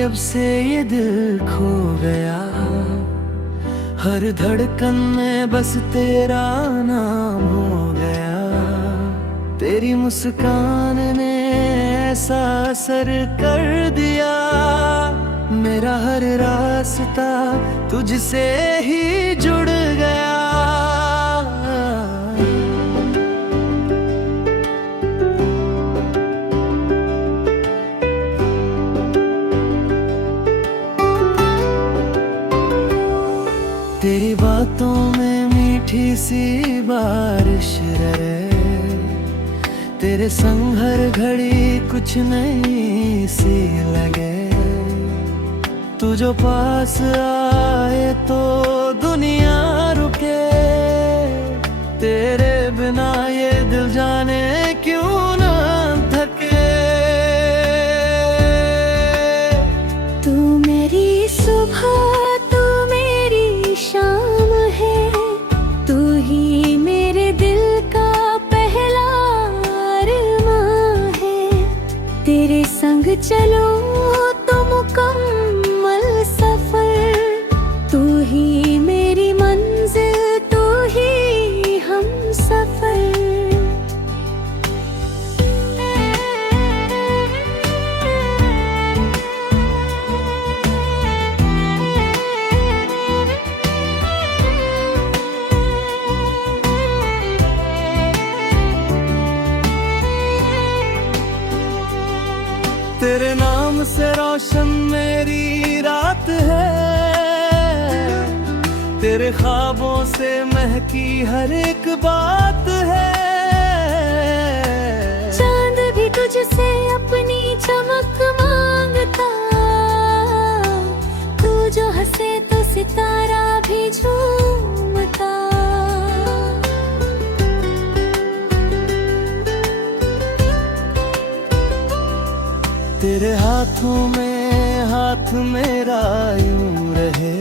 जब से ये दिल खो गया, हर धड़कन में बस तेरा नाम हो गया। तेरी मुस्कान ने ऐसा असर कर दिया, मेरा हर रास्ता तुझसे ही जुड़ गया। तेरी बातों में मीठी सी बारिश रहे, तेरे संग हर घड़ी कुछ नई सी लगे। तू जो पास आए तो दुनिया रुके, तेरे बिना ये दिल जाने क्यों ना थके। तू मेरी सुबह, तू मेरी शाम है, तू ही मेरे दिल का पहला अरमां है। तेरे संग चलो तो मुकम्मल सफर, तू ही मेरी मंजिल, तू ही हम सफर। तेरे नाम से रोशन मेरी रात है, तेरे ख्वाबों से महकी हर एक बात है। चांद भी तुझसे अपनी चमक मांगता, तू जो हंसे तो सितारा भी झूमता। तेरे हाथों में हाथ मेरा यूं रहे,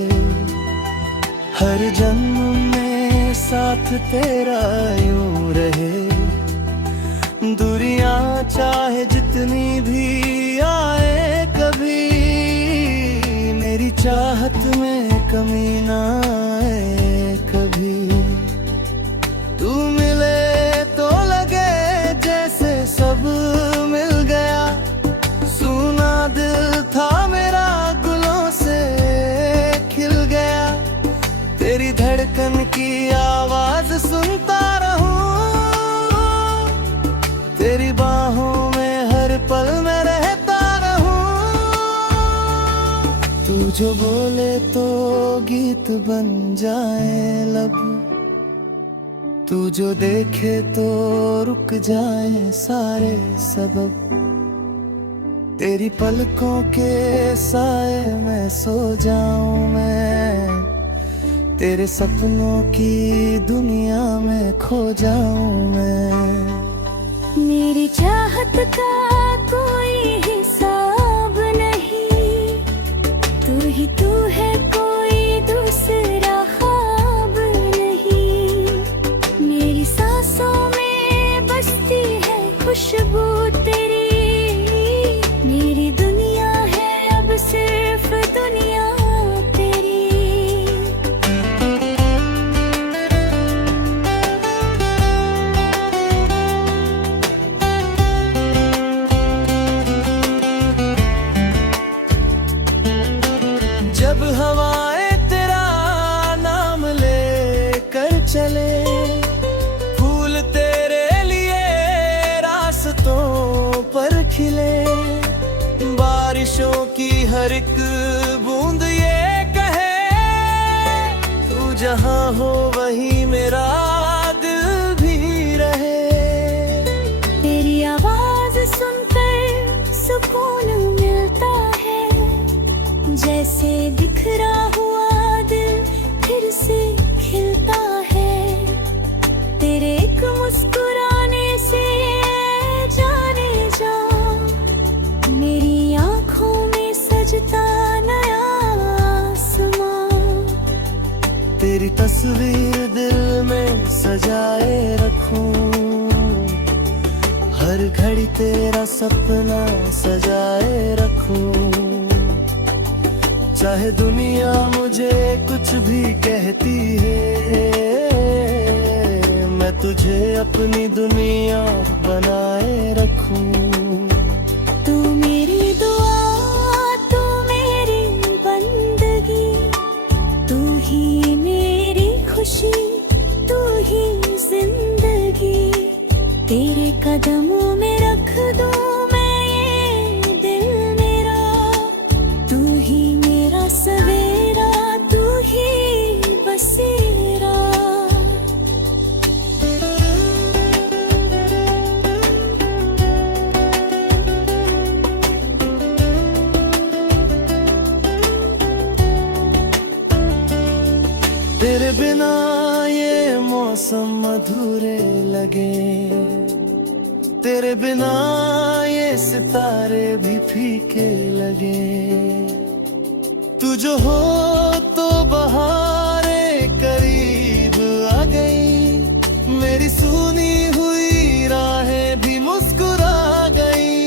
हर जन्म में साथ तेरा यूं रहे। दूरियां चाहे जितनी भी आए कभी, मेरी चाहत में कमी ना आए कभी। तू मिले तो लगे जैसे सब मिल गया, सुना दिल था मेरा गुलों से खिल गया। तेरी धड़कन की आवाज सुनता रहूं, तेरी बाहों में हर पल में रहता रहूं। तू जो बोले तो गीत बन जाए लब, तू जो देखे तो रुक जाए सारे सबब। तेरी पलकों के साए में सो जाऊं मैं, तेरे सपनों की दुनिया में खो जाऊं मैं। मेरी चाहत का कोई हिसाब नहीं, तू ही तू है, कोई दूसरा ख्वाब नहीं। मेरी सांसों में बसती है खुशबू तेरी, मेरी दुनिया है अब सिर्फ दुनिया तेरी। जब हवाएं तेरा नाम लेकर चले, फूल तेरे लिए रास्तों पर खिले। बारिशों की हर एक बूंद ये कहे, तू जहां हो वहीं मेरा दिल भी रहे। तेरी आवाज सुनकर सुकून मिलता है, जैसे बिखरा हुआ दिल फिर से खिलता है। तेरे एक मुस्कुराने से जाने जा, मेरी आँखों में सजता नया आसमां। तेरी तस्वीर दिल में सजाए रखूं, हर घड़ी तेरा सपना सजाए रखूं। चाहे दुनिया मुझे कुछ भी कहती है, मैं तुझे अपनी दुनिया बनाए रखूं। तू मेरी दुआ, तू मेरी बंदगी, तू ही मेरी खुशी, तू ही जिंदगी। तेरे कदमों में रख दूं मैं ये दिल मेरा, तू ही मेरा सवेरा, तू ही बसेरा। तेरे बिना ये मौसम अधूरे लगे, तेरे बिना ये सितारे भी फीके लगे। तू जो हो तो बहारे करीब आ गई, मेरी सुनी हुई राहें भी मुस्कुरा गई।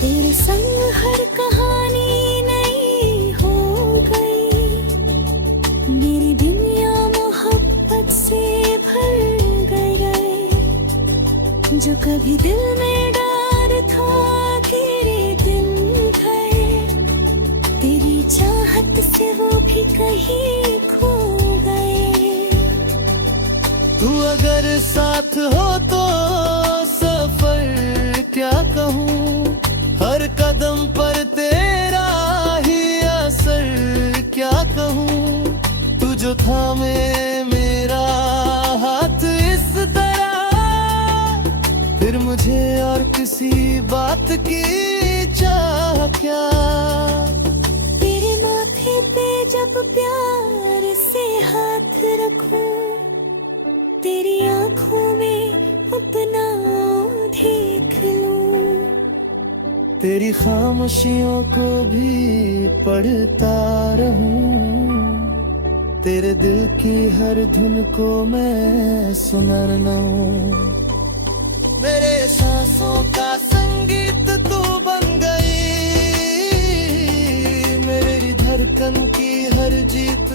तेरे संग हर कहानी नई हो गई, मेरी दुनिया मोहब्बत से भर गई। जो कभी दिल में डर था तेरे दिन गए, तेरी चाहत से वो भी कहीं खो गए। तू अगर साथ हो तो सफर क्या कहूँ, हर कदम पर तेरा ही असर क्या कहूँ। तू जो थामे मेरा हाथ इस तरह, फिर मुझे और किसी बात की चाह क्या। तेरे माथे पे जब प्यार से हाथ रखूं, तेरी आंखों में अपना देख लूं। तेरी खामोशियों को भी पढ़ता रहूं, तेरे दिल की हर धुन को मैं सुनूं। मेरे सांसों का संगीत तू बन गई, मेरी धड़कन की हर जीत